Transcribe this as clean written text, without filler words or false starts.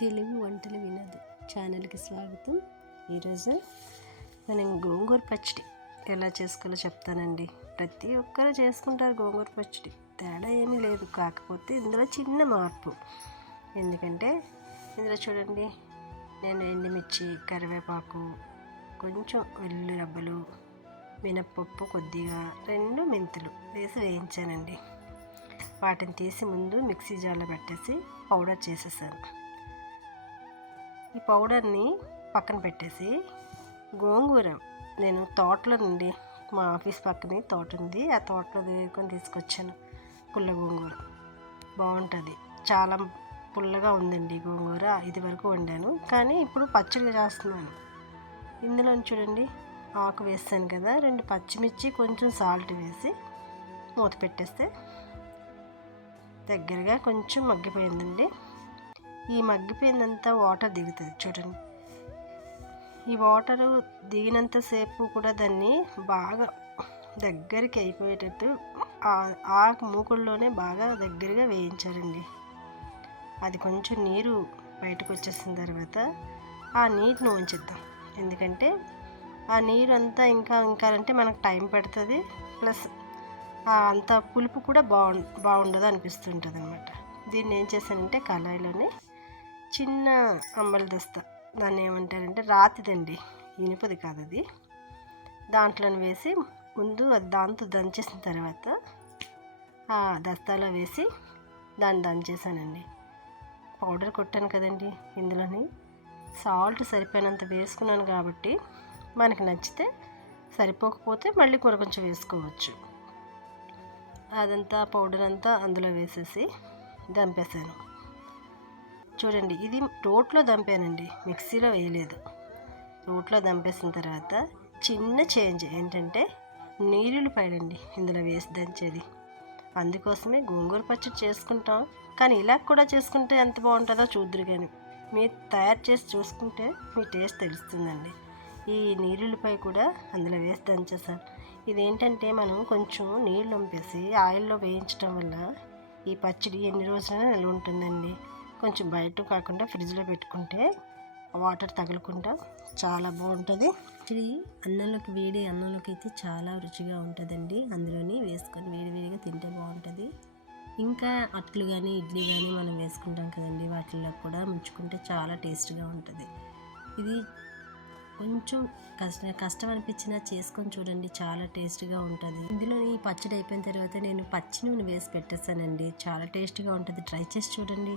తెలుగు వంటలు వినోద్ ఛానల్కి స్వాగతం. ఈరోజు మనం గోంగూర పచ్చడి ఎలా చేసుకోవాలో చెప్తానండి. ప్రతి ఒక్కరు చేసుకుంటారు గోంగూర పచ్చడి, తేడా ఏమీ లేదు. కాకపోతే ఇందులో చిన్న మార్పు. ఎందుకంటే ఇందులో చూడండి, నేను ఎండుమిర్చి, కరివేపాకు, కొంచెం వెల్లుల్లి రబ్బలు, మినప్పప్పు కొద్దిగా, 2 మెంతులు వేసి వేయించానండి. వాటిని తీసి ముందు మిక్సీ జార్లో పెట్టేసి పౌడర్ చేసేసాను. ఈ పౌడర్ని పక్కన పెట్టేసి గోంగూర నేను తోటలో నుండి, మా ఆఫీస్ పక్కనే తోట ఉంది, ఆ తోటలో వేరుకొని తీసుకొచ్చాను. పుల్ల గోంగూర బాగుంటుంది, చాలా పుల్లగా ఉందండి గోంగూర. ఇది వరకు వండాను, కానీ ఇప్పుడు పచ్చడి చేస్తున్నాను. ఇందులో చూడండి, ఆకు వేస్తాను కదా, 2 పచ్చిమిర్చి, కొంచెం సాల్ట్ వేసి మూత పెట్టేస్తే దగ్గరగా కొంచెం మగ్గిపోయిందండి. ఈ మగ్గిపోయిందంతా వాటర్ దిగుతుంది చూడండి. ఈ వాటరు దిగినంతసేపు కూడా దాన్ని బాగా దగ్గరికి అయిపోయేటట్టు ఆకు మూకుల్లోనే బాగా దగ్గరగా వేయించాలండి. అది కొంచెం నీరు బయటకు వచ్చేసిన తర్వాత ఆ నీటిని ఉంచిద్దాం. ఎందుకంటే ఆ నీరు అంతా ఇంకా అంటే మనకు టైం పడుతుంది, ప్లస్ అంత పులుపు కూడా బాగుండదు అనిపిస్తుంటుంది అనమాట. దీన్ని ఏం చేశానంటే కళాయిలోనే చిన్న అంబలి దస్తా, దాన్ని ఏమంటారంటే రాతిదండి, ఇనుపది కాదు అది, దాంట్లో వేసి ముందు అది దాంతో దంచేసిన తర్వాత ఆ దస్తాలో వేసి దాన్ని దంచేసానండి. పౌడర్ కొట్టాను కదండి. ఇందులోని సాల్ట్ సరిపోయినంత వేసుకున్నాను కాబట్టి మనకి నచ్చితే, సరిపోకపోతే మళ్ళీ కొంచెం వేసుకోవచ్చు. అదంతా పౌడర్ అంతా అందులో వేసేసి దంపేసాను. చూడండి, ఇది రోట్లో దంపానండి, మిక్సీలో వేయలేదు. రోట్లో దంపేసిన తర్వాత చిన్న చేంజ్ ఏంటంటే నీరుల్లిపాయలండి ఇందులో వేసి దంచేది. అందుకోసమే గోంగూర పచ్చడి చేసుకుంటాం, కానీ ఇలా కూడా చేసుకుంటే ఎంత బాగుంటుందో చూద్దరు. కానీ మీరు తయారు చేసి చూసుకుంటే మీ టేస్ట్ తెలుస్తుందండి. ఈ నీరుల్లిపాయ కూడా అందులో వేసి దంచేసాను. ఇదేంటంటే మనం కొంచెం నీళ్ళు వంపేసి ఆయిల్లో వేయించడం వల్ల ఈ పచ్చడి ఎన్ని రోజులైనా నిల్వ ఉంటుందండి. కొంచెం బయట కాకుండా ఫ్రిడ్జ్లో పెట్టుకుంటే వాటర్ తగలకుండా చాలా బాగుంటుంది. ఇది అన్నంలోకి, వేడి అన్నంలోకి అయితే చాలా రుచిగా ఉంటుందండి. అందులోని వేసుకొని వేడివేడిగా తింటే బాగుంటుంది. ఇంకా అట్లు కానీ, ఇడ్లీ కానీ మనం వేసుకుంటాం కదండి, వాటిల్లో కూడా ముంచుకుంటే చాలా టేస్ట్గా ఉంటుంది. ఇది కొంచెం కష్టం అనిపించినా చేసుకొని చూడండి, చాలా టేస్ట్గా ఉంటుంది. ఇందులో ఈ పచ్చడి అయిపోయిన తర్వాత నేను పచ్చి నూనె వేసి పెట్టేస్తానండి, చాలా టేస్ట్గా ఉంటుంది. ట్రై చేసి చూడండి.